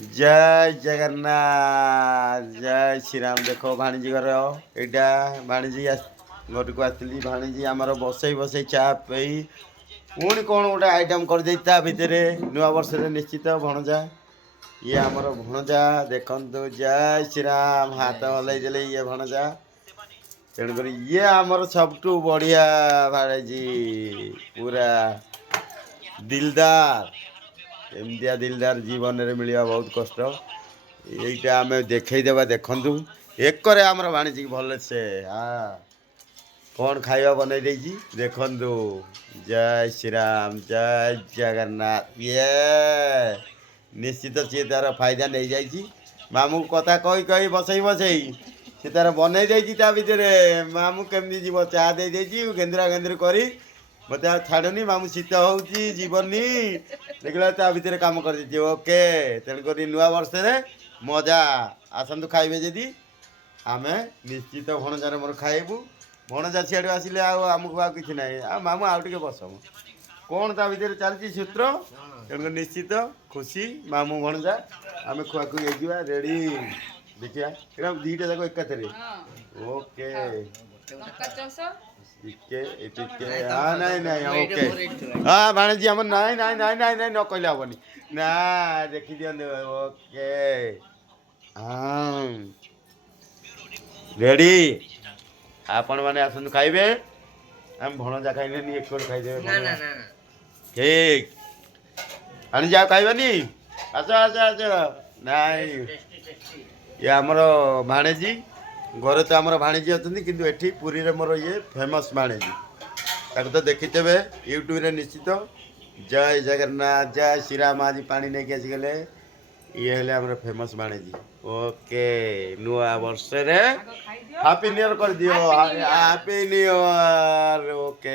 जय जगन्नाथ जय श्री राम। देख भाणीजी घर यहाँ भाणीजी घर को आसली भाणीजी आमर बसई बसई चा पी पुणी कौन गोटे आइटम कर भितर नुआ वर्ष निश्चित भणजा ये आमर भणजा देखु जय श्री राम हाथ हल ये भणजा तेणुक ये आमर सबठू बढ़िया भाणीजी पूरा दिलदार एमतिया दिलदार जीवन में मिलवा बहुत कष्ट यहीटा आम देखईदेवा देखु एकरे आमर भाणीजी भल से हाँ कौन खाଇବା बनई देजी देखु जय श्री राम जय जगन्नाथ ये निश्चित सी तार फायदा नहीं जाइए मामू कथा कही कही बसई बसई सी तार बनई देजी ता भितर मामू केमती जीव चा दे देजी गेंद्रा गेंद्री करी मत छाड़नी मामू शीत होची जीवनी देखला ता भितर काम कर देती ओके तेणुक नुआ वर्ष मजा आसतु खाइबे जदि आमे निश्चित भणजार मोर खाइबू भणजा सियाड़ू आसिले आमको आ कि ना आ मामू आउ टे बस कौन ता भितर चलती सूत्र तेणुक निश्चित खुशी मामू भणजा आमे खुआखुई हो रेडी देखिया एटा दीटा जाक एकाथरे ओके हाँ नहीं नहीं ओके हाँ भाणजी आम नहीं नहीं नहीं नहीं नहीं न कहले हेनी ना देखी दिखते ओके हाँ रेडी आपण मैंने आसतु खाइबे आम भणजा खाइले एक खाइदे ठीक आनी जाओ खाइबानी आस आस आस नाई ये आमर भाणेजी घरे तो आमर भाणीजी अच्छा किंतु एठी पुरी रे मोर ये फेमस भाणीजी ताको तो देखिथे यूट्यूब रे निश्चित जय जगन्नाथ जय श्री राम आज पानी नहीं कि आसीगले ये हेले आमर फेमस भाणीजी ओके नुआ वर्ष रे हैप्पी न्यू ईयर कर दियो हैप्पी न्यू ईयर ओके।